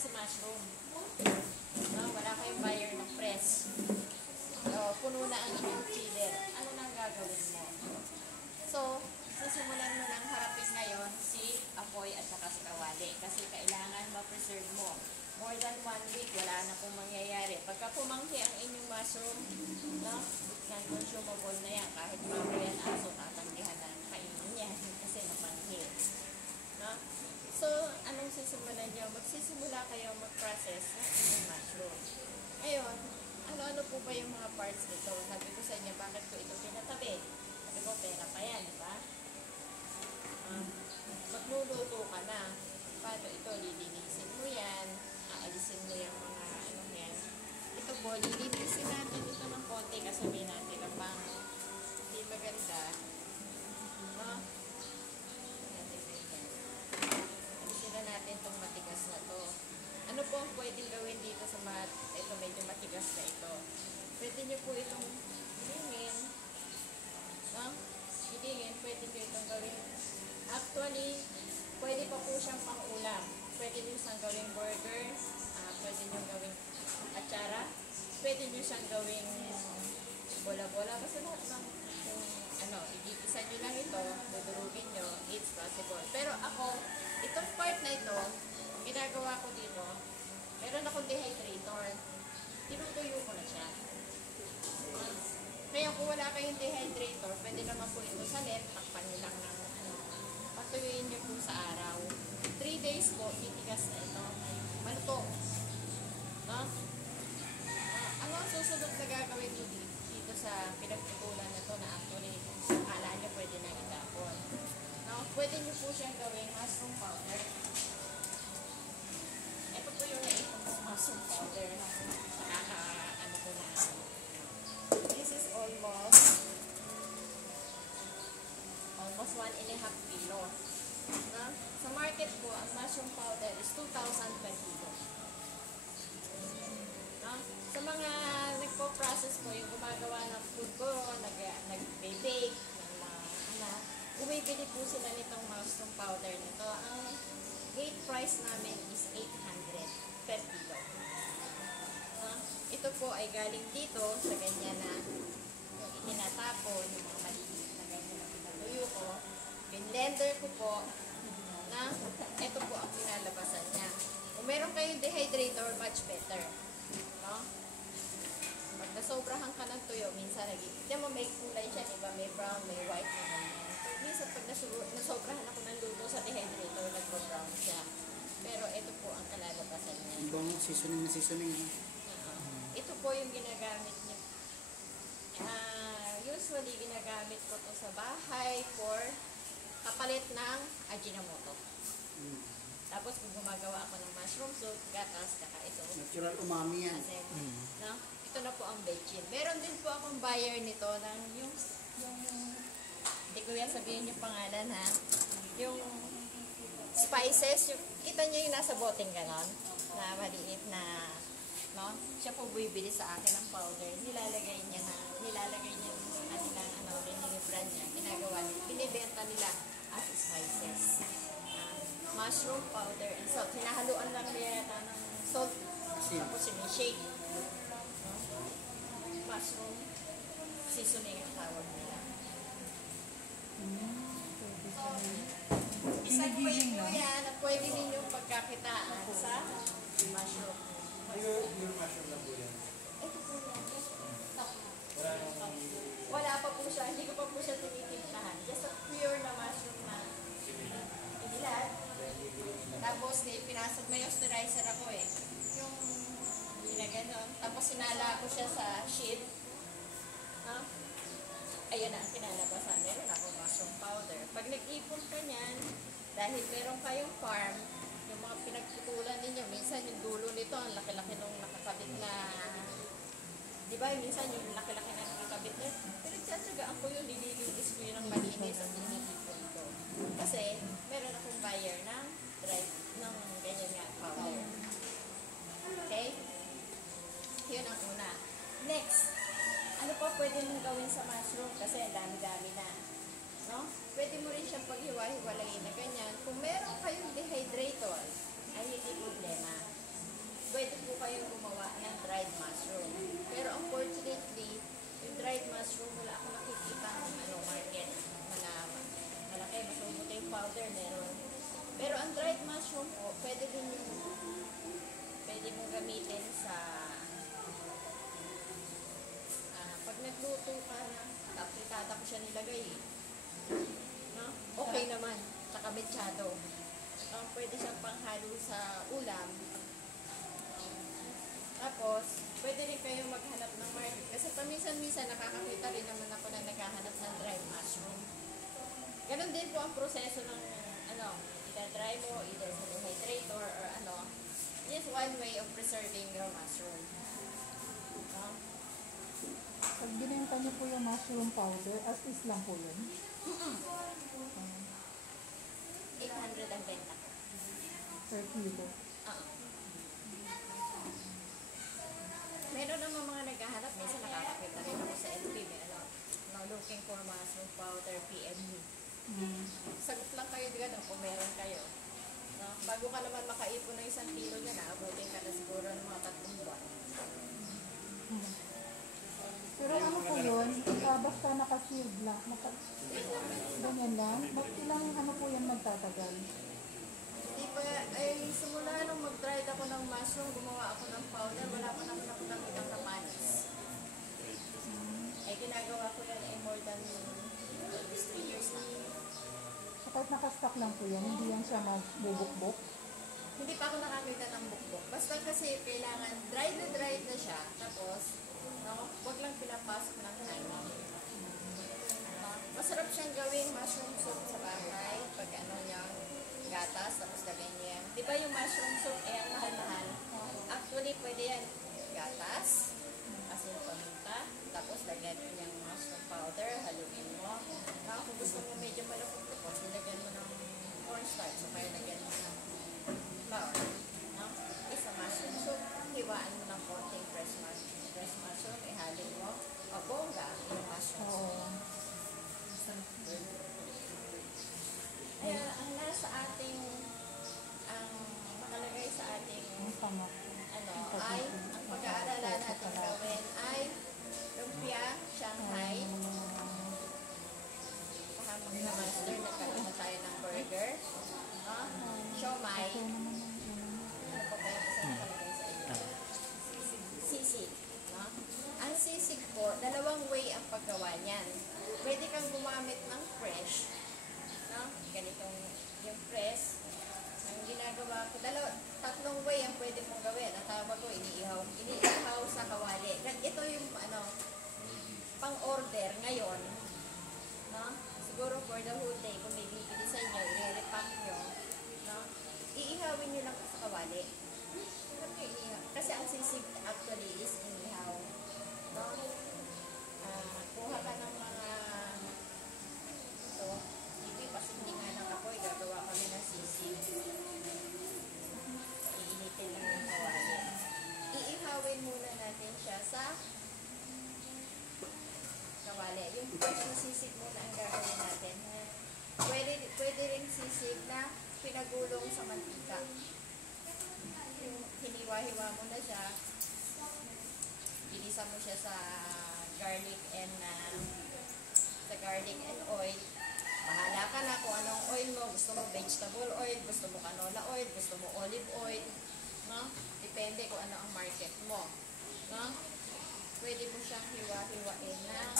si mushroom. No, wala kayong buyer ng press. So, puno na ang inyong chiller. Ano nang gagawin mo? So, sisimulan mo nang harapin ngayon si apoy at saka si kawali. Kasi kailangan ma-preserve mo. More than 1 week, wala na pong mangyayari. Pagka pumanghi ang inyong mushroom, no, non-consumable na yan. Kahit mamaya ang aso, tatanggihan na kainin yan kasi napanghi. No? So, anong sisimulan nyo? Magsisimula kayo mag-process ng inyong mushroom. Ngayon, ano-ano po ba yung mga parts nito? Sabi ko sa inyo, bakit ko ito pinatabi? Sabi ko, pera pa yan, di ba? Magluluto ka na. Paano ito? Lilinisin mo yan. Aalisin mo yung mga ano yan. Ito po, lilinisin natin ito ng konti kasi may natin na pang hindi maganda. No? Alisin na natin itong matigas na to. Ano po ang pwedeng gawin dito sa ito medyo matigas na ito? Pwede nyo po itong hilingin. No? Hilingin, pwede nyo itong gawin. Actually, pwede pa po siyang pang-ulam. Pwede nyo siyang gawing burger. Pwede nyo gawing atsara. Pwede nyo siyang gawing bola-bola. Basta lahat ng igigisa nyo lang ito, dudurugin nyo, it's possible. Pero ako, itong part na ito, ginagawa ko dito, meron akong dehydrator. Tinutuyo ko na siya. Ngayon, kung wala kayong dehydrator, pwede naman po ito sa net, takpan nyo lang ng patuyuin nyo po sa araw. 3 days po, titigas na ito. Malutong. No? Ano ang susunod na gagawin nyo dito sa pinagputulan na ito na actually, akala nyo pwede na itapon. No? Pwede nyo po siyang gawing mushroom powder. Ito po yung naipon ko mushroom powder. Nakaka-ano ko na. This is almost 1.5 kilo. No? Sa market po, ang mushroom powder is 2,000 per kilo. No? Sa mga nagpo-process po, yung gumagawa ng food ko, nag-bake, ng mga bumibili po sila nitong mushroom powder nito. Ang gate price namin is 800 per kilo. No? Ito po ay galing dito sa ganyan na yung itinatapon, yung mga maliliit na ganyan na pinatuyo ko. Blender ko po na ito po ang pinalabasan niya. Kung meron kayong dehydrator, much better. No? Pag nasobrahan ka ng tuyo, minsan mo may kulay siya, diba? May brown, may white, may ganyan. Minsan pag nasobrahan ako ng luto sa dehydrator, nag-brown siya. Pero ito po ang kalalabasan niya. Ibang seasoning na seasoning. Ito po yung ginagamit niya. Usually, ginagamit ko to sa bahay for kapalit ng Ajinomoto. Tapos kung gumagawa ako ng mushroom soup, gatas, kaka ito. Natural umami yan. Kasi, no? Ito na po ang bechin. Meron din po akong buyer nito ng yung hindi ko yan sabihin yung pangalan ha. Yung spices, kita niyo yung nasa boteng ganon, na maliit na, no? Siya po bibili sa akin ng powder. Nilalagay niya sa kanilang brand niya. Ginagawa niya. Binibenta nila as spices. Mushroom powder and salt. Hinahaluan lang nila ng salt. Tapos sinishake. Mushroom seasoning ang tawag nila. So, isang way po yan na pwede ninyong pagkakitaan sa mushroom. Yung mushroom na po yan. Ito po yan. Wala pa po siya. Hindi ko pa po siya tinitimplahan. Just a pure na mushroom na inilat. Tapos, pinasok may moisturizer ako eh. Yung ginaganon. Tapos, sinala ko siya sa sheet. No? Ayun na ang pinalabasan. Meron ako mushroom powder. Pag nag-ipon ka niyan, dahil meron kayong farm, yung mga pinagputulan ninyo, minsan yung dulo nito, ang laki-laki nung nakakabit na, di ba, minsan yung laki-laki na nakakabit na, pinagtsatsagaan ko yung nililinis ko yun ng malinis at iniipon ko. Kasi, meron akong buyer ng ng ganyan nga powder. Okay? Yun ang una. Next, ano pa pwede mong gawin sa mushroom? Kasi ang dami-dami na. No? Pwede mo rin siyang paghiwa-hiwalayin na ganyan. Kung meron kayong dehydrator, ay hindi problema. ang dried mushroom po, pwede din yung pwede mong gamitin sa pag nagluto ka na, fritada ko siya nilagay eh. No? Okay naman. Tsaka mechado. Pwede siyang panghalo sa ulam. Tapos, pwede rin kayo maghanap ng market. Kasi paminsan-minsan nakakakita rin naman ako na naghahanap ng dried mushroom. Ganon din po ang proseso ng ita-dry mo, either sa dehydrator or ano. This is one way of preserving your mushroom. Pag binenta niyo po yung mushroom powder, as is lang po yun. 800 ang benta ko. Per kilo. Meron naman mga naghahanap. Minsan nakakakita rin ako sa FB. Looking for mushroom powder, PM me. Sagot lang kayo dito kung meron kayo. No? Bago ka naman makaipon ng 1 kilo niya, naabutin ka na siguro ng mga 3 buwan. Pero ano po yun? Basta naka-shield lang. Ganyan lang. Ilang ano po yan magtatagal? Di ba, simula nung mag-dried ako ng mushroom, gumawa ako ng powder, wala pa naman ako nakitang kapanis. Ginagawa ko yan more than almost 3 years na. So, kahit nakastock lang po yan, hindi yan siya magbubukbok? Hindi pa ako nakakita ng bukbok. Basta kasi kailangan dried na siya. Tapos, wag lang pinapasok ng hangin. Masarap siyang gawing mushroom soup sa bahay. Pag niyang gatas, tapos lagyan niya. Di ba yung mushroom soup, ang mahal-mahal? Actually, pwede yan gatas, asin paminta, tapos lagyan mo yung mushroom powder, haluin mo. Kung gusto mo medyo malapot-lapot, nilagyan mo ng cornstarch, so kaya lagyan mo ng flour. Isa mushroom soup, hiwaan mo ng konting fresh mushroom, ihalin mo, o bongga, yung mushroom soup. Kaya ang nasa ating, ang makalagay sa ating, ay, ang pag-aaralan natin gawin ay lumpia, Shanghai. Baka mag-master, nagkaroon na tayo ng burger. Siomai. Ano po kaya kasi nakalagay sa inyo? Sisig. Ang sisig po, 2 way ang paggawa niyan. Pwede kang gumamit ng fresh. Ganitong yung fresh. Ang ginagawa ko, 3 way ang pwede mong gawin. Ang tawag ko, iniihaw sa kawali. Ito yung pang-order ngayon. Siguro for the whole day, kung may bibili sa inyo, i-repack nyo. Iihawin nyo lang sa kawali. Kasi ang sisig actually is inihaw. Kuha ka ng mga pasindi nga ng apoy, gagawa kami ng sisig. Iinitin lang yung kawali. Iihawin muna natin siya sa kawali. Yung first na sisig muna ang gagawin natin. Pwede rin sisig na pinagulong sa mantika. Yung hiniwa-hiwa mo na siya, inisa mo siya sa garlic and oil. Bahala ka na kung anong oil mo. Gusto mo vegetable oil, gusto mo canola oil, gusto mo olive oil. Depende kung ano ang market mo. Pwede mo siyang hiwa-hiwain ng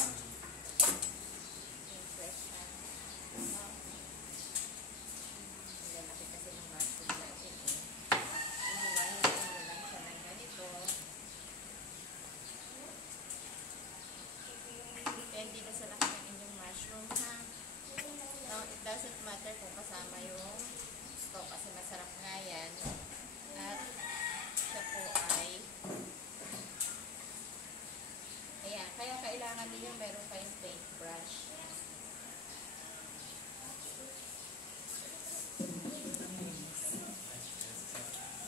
fresh na. Hindi natin kasi ng mushroom natin. Hiwa-hiwain mo lang siya ng ganito. Depende na sa laki ng inyong mushroom, ha? It doesn't matter kung kasama yung stock kasi masarap nga yan. At siya po ay ayan, kaya kailangan niyo meron kayong paintbrush.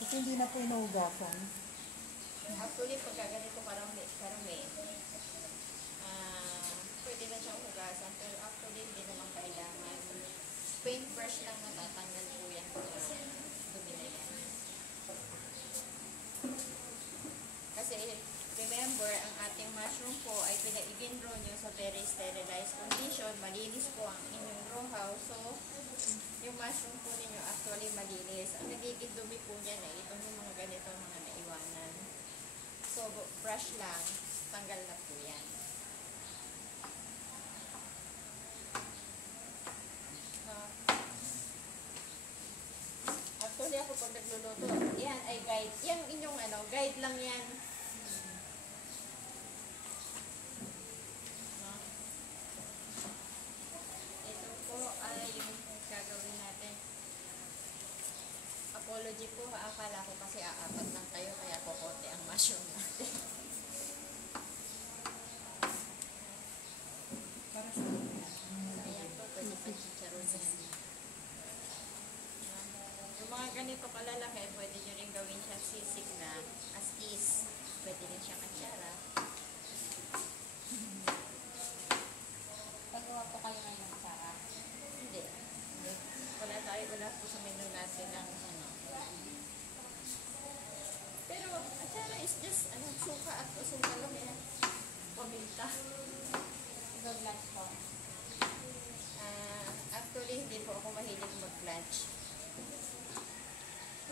Kasi hindi na po inuugasan. Actually, pagka ganito karami, pwede na siyang hugasan, pero actually hindi naman kailangan. Paintbrush lang natatanggal po yan kung dumi na yan. Kasi remember, ang ating mushroom po ay i-grow nyo sa very sterilized condition. Malinis po ang inyong grow house. So, yung mushroom po ninyo actually malinis. Ang nagiging dumi po niyan ay itong yung mga ganito, mga naiwanan. So, brush lang, tanggal na po yan. No? Actually ako pag nagluluto, yan ay guide. Yan inyong guide lang yan. No? Ito po ay yung gagawin natin. Apology po, akala ko kasi aapat lang kayo, kaya kukunti ang mushroom natin. Para sa Ayan po, pwede pa chicharon yan. Yung mga ganito kalalaki, pwede nyo rin gawin siya sisig na as is. Pwede rin siya katsara. Pagawa po kayo ngayon, Sarah. Hindi. Wala po sa menu natin ng Pero, atsara is just, suka at suka lang yan. Paminta. Mag-lunch po. Actually, hindi po ako mahilig mag-lunch.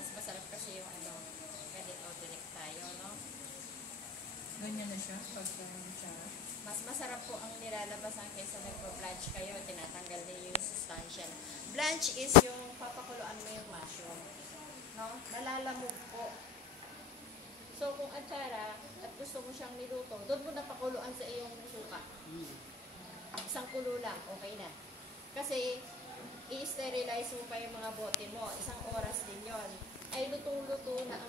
Mas masarap kasi yung ganito direct tayo, no? Ganyan na siya pag Sarah. Mas masarap po ang nilalabasan kaysa nagpo-blanch kayo, tinatanggal niyo yung sustansya. Blanch is yung papakuluan mo yung mushroom. No? Nalalamog po. So, kung atsara at gusto mo siyang niluto, doon mo napakuluan sa iyong suka. Isang kulo lang, okay na. Kasi, i-sterilize mo pa yung mga bote mo. Isang oras din yon. Ay, lutong-luto na